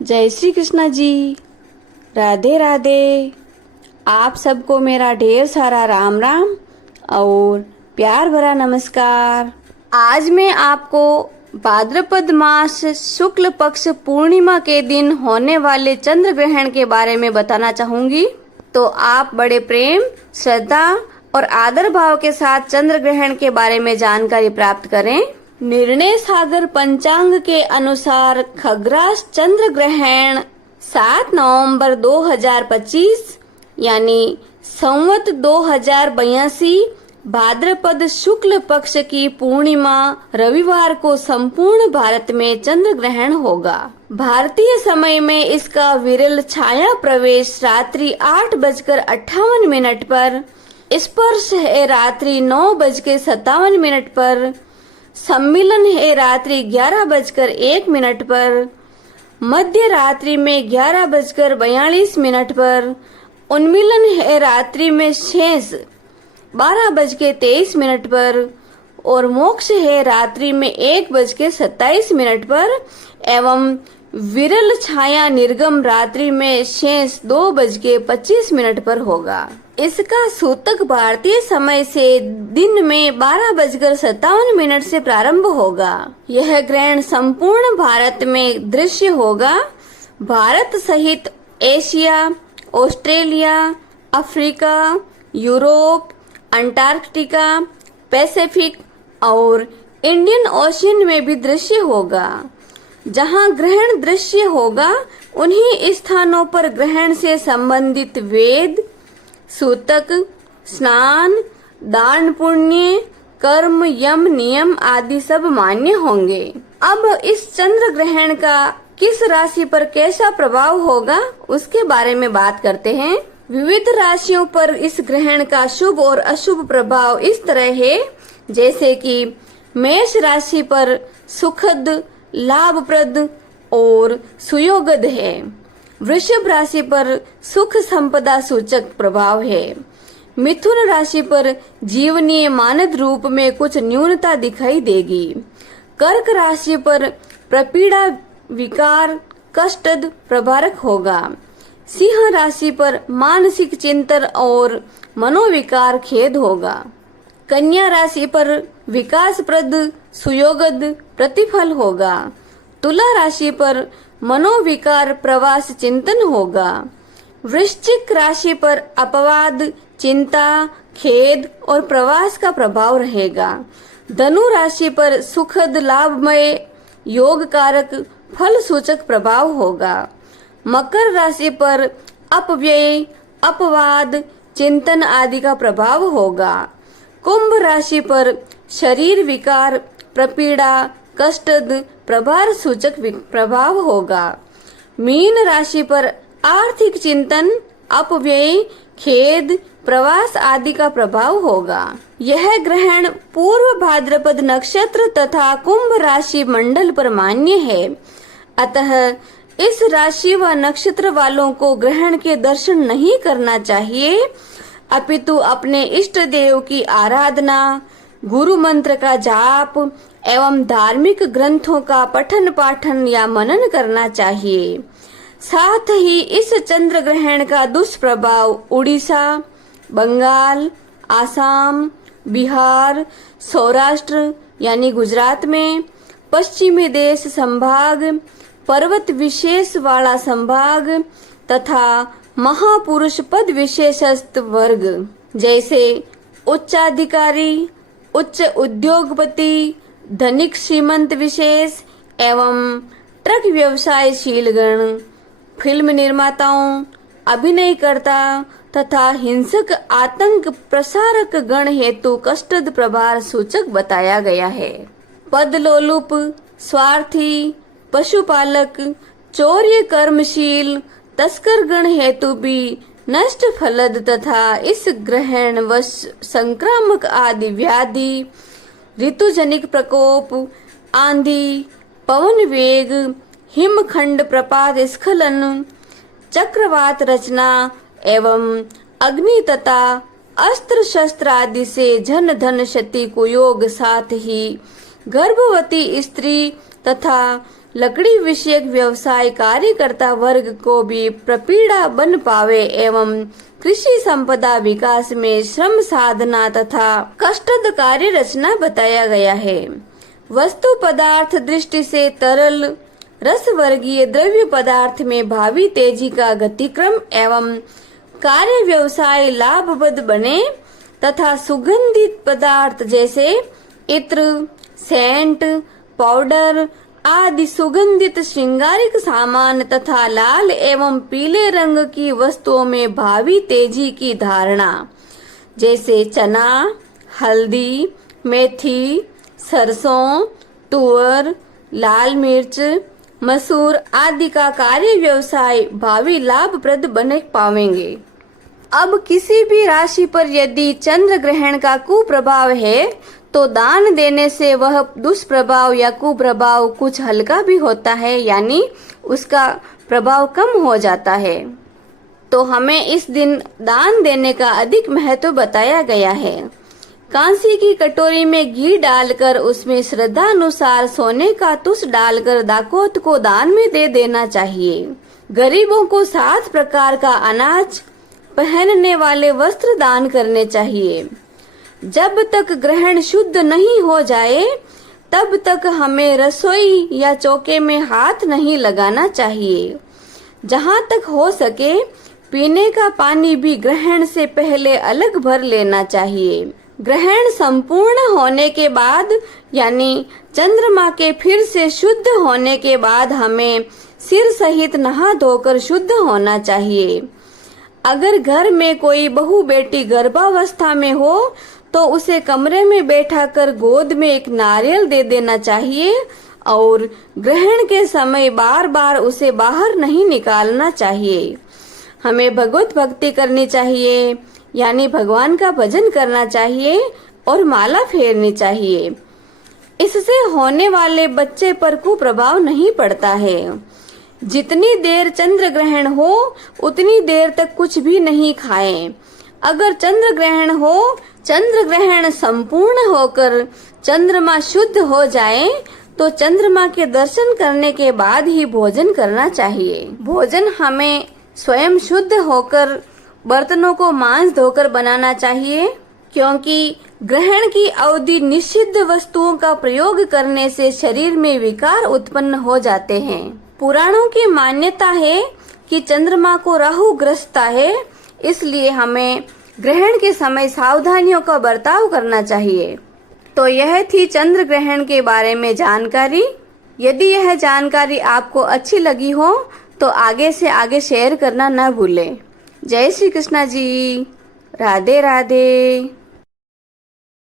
जय श्री कृष्णा जी। राधे राधे। आप सबको मेरा ढेर सारा राम राम और प्यार भरा नमस्कार। आज मैं आपको भाद्रपद मास शुक्ल पक्ष पूर्णिमा के दिन होने वाले चंद्र ग्रहण के बारे में बताना चाहूंगी। तो आप बड़े प्रेम, श्रद्धा और आदर भाव के साथ चंद्र ग्रहण के बारे में जानकारी प्राप्त करें। निर्णय सागर पंचांग के अनुसार खग्रास चंद्र ग्रहण 7 नवंबर 2025 यानी संवत 2082 भाद्रपद शुक्ल पक्ष की पूर्णिमा रविवार को संपूर्ण भारत में चंद्र ग्रहण होगा। भारतीय समय में इसका विरल छाया प्रवेश रात्रि 8:58 पर, स्पर्श है रात्रि 9:57 पर, सम्मिलन है रात्रि 11:01 पर, मध्य रात्रि में 11:42 पर, उन्मिलन है रात्रि में शेष 12:23 पर और मोक्ष है रात्रि में 1:27 पर एवं विरल छाया निर्गम रात्रि में शेष 2:25 पर होगा। इसका सूतक भारतीय समय से दिन में 12:57 से प्रारंभ होगा। यह ग्रहण संपूर्ण भारत में दृश्य होगा। भारत सहित Asia, Australia, Africa, Europe, Antarctica, Pacific और इंडियन ओशियन में भी दृश्य होगा। जहां ग्रहण दृश्य होगा उन्हीं स्थानों पर ग्रहण से संबंधित वेद, सूतक, स्नान, दान पुण्य, कर्म, यम, नियम आदि सब मान्य होंगे। अब इस चंद्र ग्रहण का किस राशि पर कैसा प्रभाव होगा उसके बारे में बात करते हैं। विविध राशियों पर इस ग्रहण का शुभ और अशुभ प्रभाव इस तरह है, जैसे कि मेष राशि पर सुखद, लाभप्रद और सुयोगद है। वृषभ राशि पर सुख संपदा सूचक प्रभाव है। मिथुन राशि पर जीवनीय मानद रूप में कुछ न्यूनता दिखाई देगी। कर्क राशि पर प्रपीड़ा, विकार, कष्टद प्रभारक होगा। सिंह राशि पर मानसिक चिंतन और मनोविकार खेद होगा। कन्या राशि पर विकासप्रद सुयोगद प्रतिफल होगा। तुला राशि पर मनोविकार, प्रवास, चिंतन होगा। वृश्चिक राशि पर अपवाद, चिंता, खेद और प्रवास का प्रभाव रहेगा। धनु राशि पर सुखद, लाभमय, योग कारक, फल सूचक प्रभाव होगा। मकर राशि पर अपव्यय, अपवाद, चिंतन आदि का प्रभाव होगा। कुंभ राशि पर शरीर विकार, प्रपीड़ा, कष्टद, प्रभार सूचक प्रभाव होगा। मीन राशि पर आर्थिक चिंतन, अपव्यय, खेद, प्रवास आदि का प्रभाव होगा। यह ग्रहण पूर्व भाद्रपद नक्षत्र तथा कुंभ राशि मंडल पर मान्य है। अतः इस राशि व नक्षत्र वालों को ग्रहण के दर्शन नहीं करना चाहिए, अपितु अपने इष्ट देव की आराधना, गुरु मंत्र का जाप एवं धार्मिक ग्रंथों का पठन पाठन या मनन करना चाहिए। साथ ही इस चंद्र ग्रहण का दुष्प्रभाव उड़ीसा, बंगाल, आसाम, बिहार, सौराष्ट्र यानी गुजरात में, पश्चिमी देश संभाग, पर्वत विशेष वाला संभाग तथा महापुरुष पद विशेषस्थ वर्ग जैसे उच्चाधिकारी, उच्च उद्योगपति, धनिक श्रीमंत विशेष एवं ट्रक व्यवसायशील गण, फिल्म निर्माताओं, अभिनयकर्ता तथा हिंसक आतंक प्रसारक गण हेतु कष्टद प्रभार सूचक बताया गया है। पदलोलुप, स्वार्थी, पशुपालक, चौर्य कर्मशील, तस्कर गण हेतु भी नष्ट फलद तथा इस ग्रहण वश संक्रामक आदि व्याधि, ऋतुजनिक प्रकोप, आंधी, पवन वेग, हिमखंड प्रपात स्खलन, चक्रवात रचना एवं अग्नि तथा अस्त्र शस्त्र आदि से जन धन क्षति कुयोग, साथ ही गर्भवती स्त्री तथा लकड़ी विषयक व्यवसाय कार्यकर्ता वर्ग को भी प्रपीड़ा बन पावे एवं कृषि संपदा विकास में श्रम साधना तथा कष्टद कार्य रचना बताया गया है। वस्तु पदार्थ दृष्टि से तरल रस वर्गीय द्रव्य पदार्थ में भावी तेजी का गतिक्रम एवं कार्य व्यवसाय लाभप्रद बने तथा सुगंधित पदार्थ जैसे इत्र, सेंट, पाउडर आदि सुगंधित श्रृंगारिक सामान तथा लाल एवं पीले रंग की वस्तुओं में भावी तेजी की धारणा जैसे चना, हल्दी, मेथी, सरसों, तुअर, लाल मिर्च, मसूर आदि का कार्य व्यवसाय भावी लाभप्रद बने पावेंगे। अब किसी भी राशि पर यदि चंद्र ग्रहण का कुप्रभाव है तो दान देने से वह दुष्प्रभाव या कुप्रभाव कुछ हल्का भी होता है, यानी उसका प्रभाव कम हो जाता है। तो हमें इस दिन दान देने का अधिक महत्व बताया गया है। कांसी की कटोरी में घी डालकर उसमें श्रद्धा अनुसार सोने का तुष डालकर दाकोत को दान में दे देना चाहिए। गरीबों को 7 प्रकार का अनाज, पहनने वाले वस्त्र दान करने चाहिए। जब तक ग्रहण शुद्ध नहीं हो जाए तब तक हमें रसोई या चौके में हाथ नहीं लगाना चाहिए। जहाँ तक हो सके पीने का पानी भी ग्रहण से पहले अलग भर लेना चाहिए। ग्रहण संपूर्ण होने के बाद यानी चंद्रमा के फिर से शुद्ध होने के बाद हमें सिर सहित नहा धोकर शुद्ध होना चाहिए। अगर घर में कोई बहू बेटी गर्भावस्था में हो तो उसे कमरे में बैठाकर गोद में एक नारियल दे देना चाहिए और ग्रहण के समय बार बार उसे बाहर नहीं निकालना चाहिए। हमें भगवत भक्ति करनी चाहिए, यानी भगवान का भजन करना चाहिए और माला फेरनी चाहिए। इससे होने वाले बच्चे पर कुप्रभाव नहीं पड़ता है। जितनी देर चंद्र ग्रहण हो उतनी देर तक कुछ भी नहीं खाएं। अगर चंद्र ग्रहण हो, चंद्र ग्रहण संपूर्ण होकर चंद्रमा शुद्ध हो जाए तो चंद्रमा के दर्शन करने के बाद ही भोजन करना चाहिए। भोजन हमें स्वयं शुद्ध होकर बर्तनों को मांस धोकर बनाना चाहिए, क्योंकि ग्रहण की अवधि निषिद्ध वस्तुओं का प्रयोग करने से शरीर में विकार उत्पन्न हो जाते हैं। पुराणों की मान्यता है कि चंद्रमा को राहु ग्रसता है, इसलिए हमें ग्रहण के समय सावधानियों का बर्ताव करना चाहिए। तो यह थी चंद्र ग्रहण के बारे में जानकारी। यदि यह जानकारी आपको अच्छी लगी हो तो आगे से आगे शेयर करना न भूलें। जय श्री कृष्णा जी। राधे राधे।